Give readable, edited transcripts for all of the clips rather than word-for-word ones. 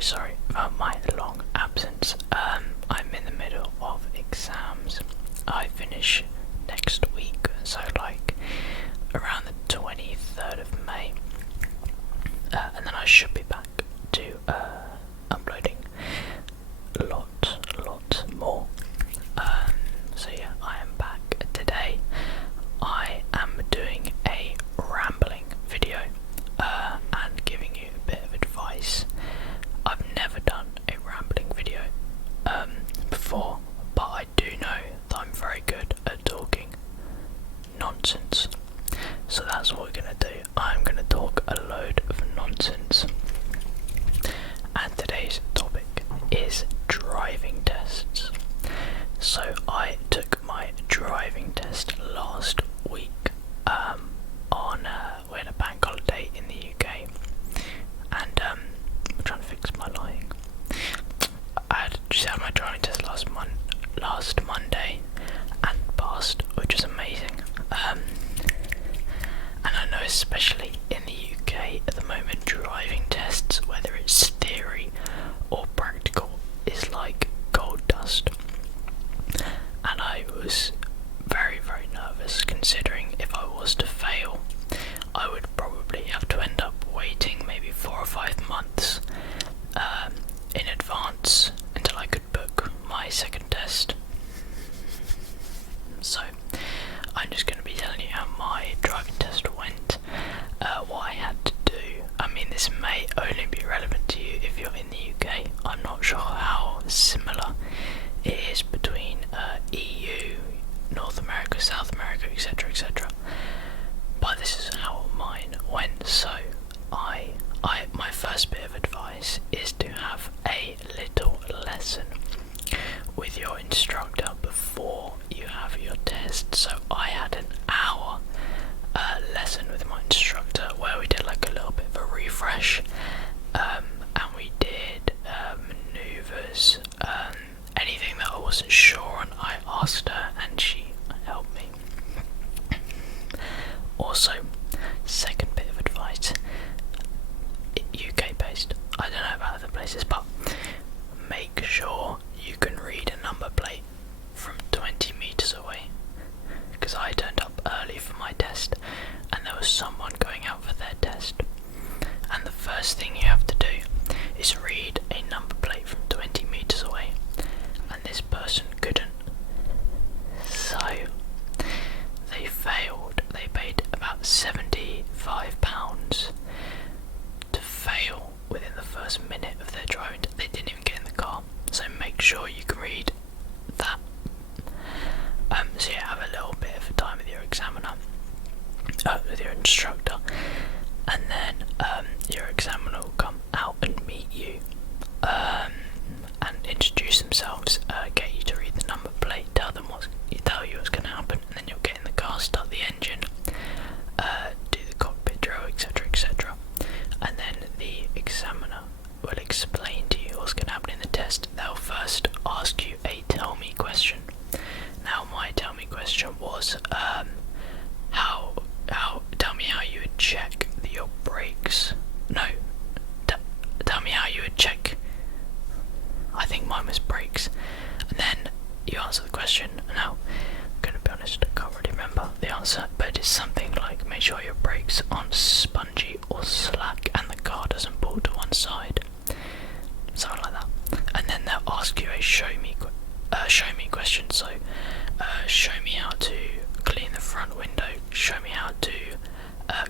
sorry about my long absence. I'm in the middle of exams. I finish next week, so like around the 23rd of May, and then I should be back to uploading a lot more. So yeah, I am back today. I am doing a rambling video and giving you a bit of advice. I've never done a rambling video before, but I do know that I'm very good at talking nonsense. So that's what we're going to do. I'm going to talk a load of nonsense. And today's topic is driving tests. So I took my driving test last week we had a bank holiday in the UK, and I'm trying to fix my lying. I just had my driving test last Monday and passed, which was amazing. And I know especially in the UK at the moment, driving tests, whether it's theory or practical, is like gold dust. And I was very nervous, considering if I was to fail, I would probably have to end up waiting maybe 4 or 5 months in advance until I could book my second test. So I'm just going to be telling you how my driving test went, what I had to do. I mean, this may only be relevant to you if you're in the UK. I'm not sure how similar it is between EU, North America, South America, etc. But this is how mine went. So my first bit of advice is to have a little lesson with your instructor before you have your test. So I had an hour lesson with my instructor where we did like a little bit of a refresh, and we did maneuvers, anything that I wasn't sure on, I asked her and she helped me. Also, second bit of advice, UK based, I don't know about other places, but make sure you can read a number plate from 20 metres away, because I turned up early for my test and there was someone going out for their test, and the first thing you have to do is read a number plate from 20 metres away, and this person couldn't, so they failed. They paid about £75 to fail within the first minute of their driving. They didn't even get in the car, so make sure you can read that. So you have a little bit of time with your examiner, with your instructor, and then your examiner will come out and meet you and introduce themselves, get you to read the number plate, tell you what's going to happen, and then you'll get in the car, start the engine, do the cockpit drill, etc. And then the examiner will explain to you what's going to happen in the test. They'll first ask you a tell me question. Now my tell me question was tell me how you would check your brakes. No, tell me how you would check. I think mine was brakes. And then you answer the question. Now, I'm going to be honest, I can't really remember the answer, but it's something like make sure your brakes aren't spongy or slack and the car doesn't pull to one side. Something like that. And then they'll ask you a show me question. So, show me how to clean the front window, show me how to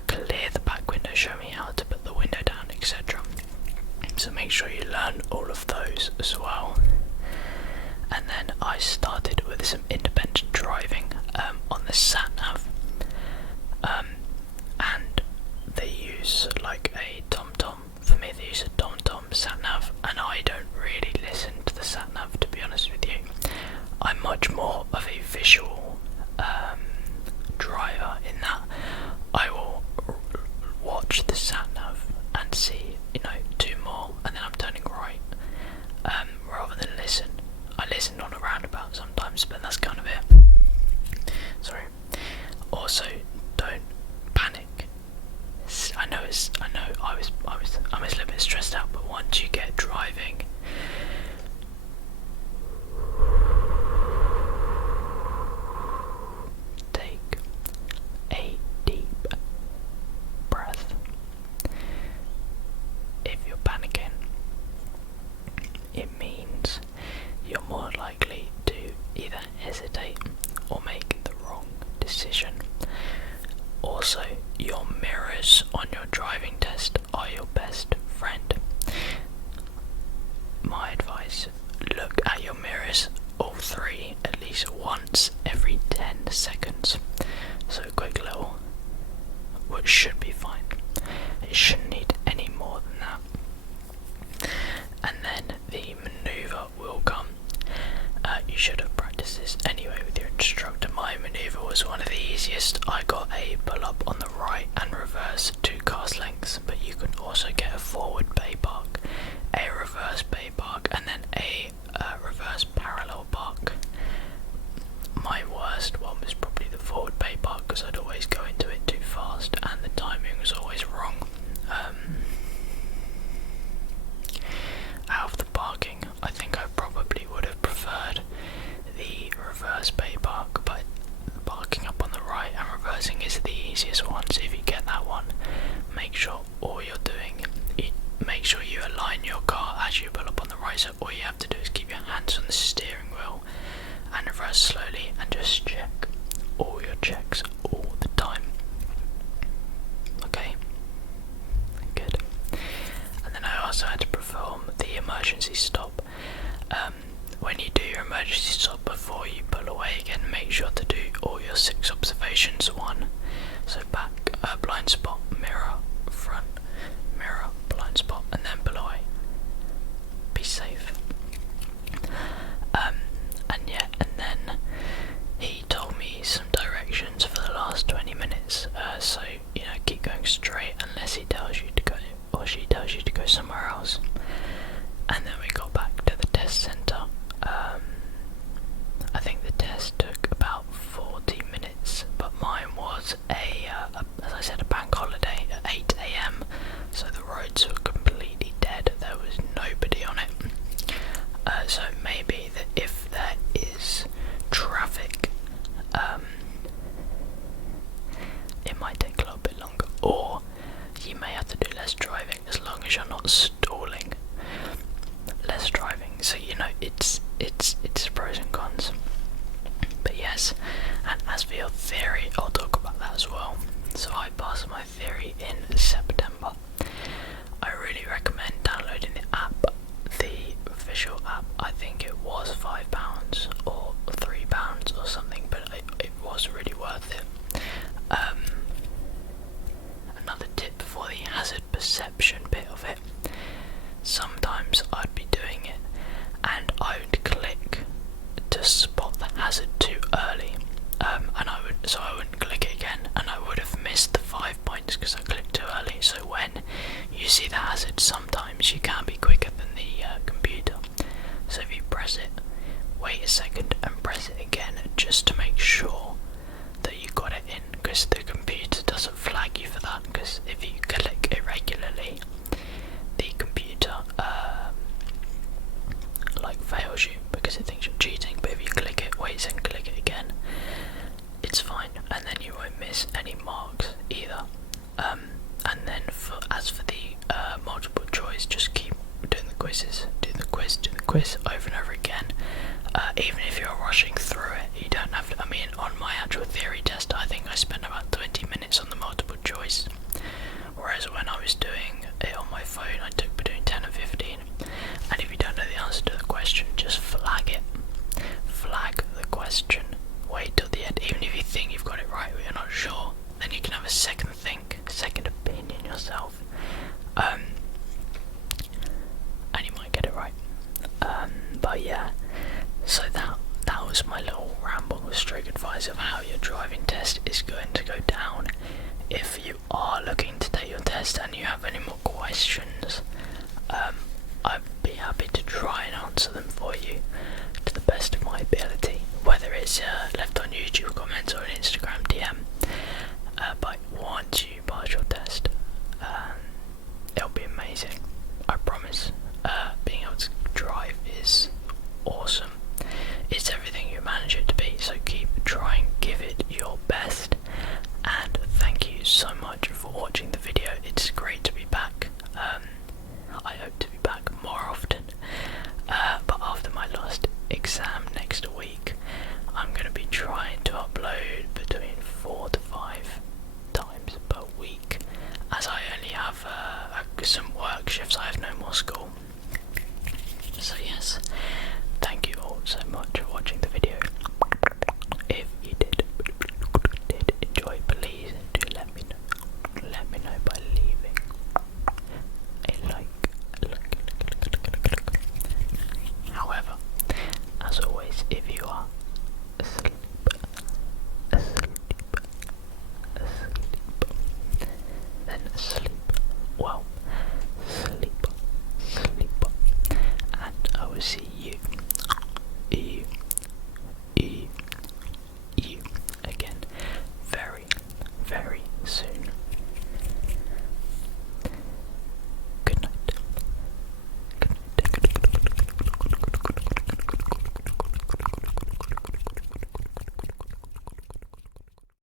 clear the back window, show me how to put the window down, etc. So make sure you learn all of those as well. And then I started with some independent driving on the Sat Nav, and they use like a TomTom. For me, they use a TomTom Sat Nav, and I don't really listen to the Sat Nav, to be honest with you. I'm much more of a visual driver in that I will watch the Sat Nav and see, two more, and then I'm turning right, rather than listen. I listen on a roundabout sometimes, but that's kind of it. Sorry. Also, don't panic. I know I was a little bit stressed out my advice, look at your mirrors, all three, at least once every 10 seconds. So a quick little, which should be fine. It shouldn't need any more than that. And then the manoeuvre will come. You should have practiced this anyway with your instructor. My manoeuvre was one of the easiest. I got a pull up on the right and reverse 2 cast lengths, but you can also get a forward bay park, a reverse bay park, and then a reverse parallel park. My worst one was probably the forward bay park because I'd always go into it too fast and the timing was always wrong. Out of the parking, I think I probably would have preferred the reverse bay park, but parking up on the right and reversing is the easiest one. So if you get that one, make sure all you're doing, make sure you align your car as you pull up on the right. So all you have to do is keep your hands on the steering wheel and reverse slowly and just check all your checks all the time. Okay, good. And then I also had to perform the emergency stop. When you do your emergency stop before you pull away again, make sure to do all your 6 observations. 1, so back, blind spot, mirror, front, mirror, blind spot, and then pull away. Be safe. And then he told me some directions for the last 20 minutes. So keep going straight unless he tells you to go, or she tells you to go somewhere else. And then we got back to the test centre. I think the test took about 40 minutes, but mine was as I said, a bank holiday at 8 AM, so the roads were completely dead. There was nobody on it. So maybe that if there is traffic, it might take a little bit longer, or you may have to do less driving as long as you're not stalling. Less driving, so it's pros and cons. But yes, and as for your theory, I'll talk about that as well. So I passed my theory in September. I really recommend downloading the app, the official app. I think it was £5 or £3 or something, but it was really worth it. Another tip for the hazard perception bit of it. Sometimes I'd be doing it and I would click to spot the hazard too early, and I wouldn't click it again, and I would have missed the 5 points because I clicked too early. So when you see the hazard, sometimes you can be quicker than the computer. So if you press it, wait a second and press it again just to make sure that you got it in, because the computer doesn't flag you for that, because if you click irregularly, the computer fails you because it thinks you're cheating. But if you click it, waits and click it again, it's fine, and then you won't miss any marks either. And then as for the multiple choice, just keep doing the quizzes, do the quiz over and over again. Even if you're rushing through it, you don't have to. I mean, on my actual theory test, I think I spent about 20 minutes on the multiple choice, whereas when I was doing it on my phone, I took between 10 and 15. And if you don't know the answer to the question, just flag it. Flag the question. Wait till the end. Even if you think you've got it right but you're not sure, then you can have a second think, second opinion yourself. And you might get it right. But yeah, so that was my little ramble stroke advice of how your driving test is going to go down. If you are looking to take your test and you have any more questions,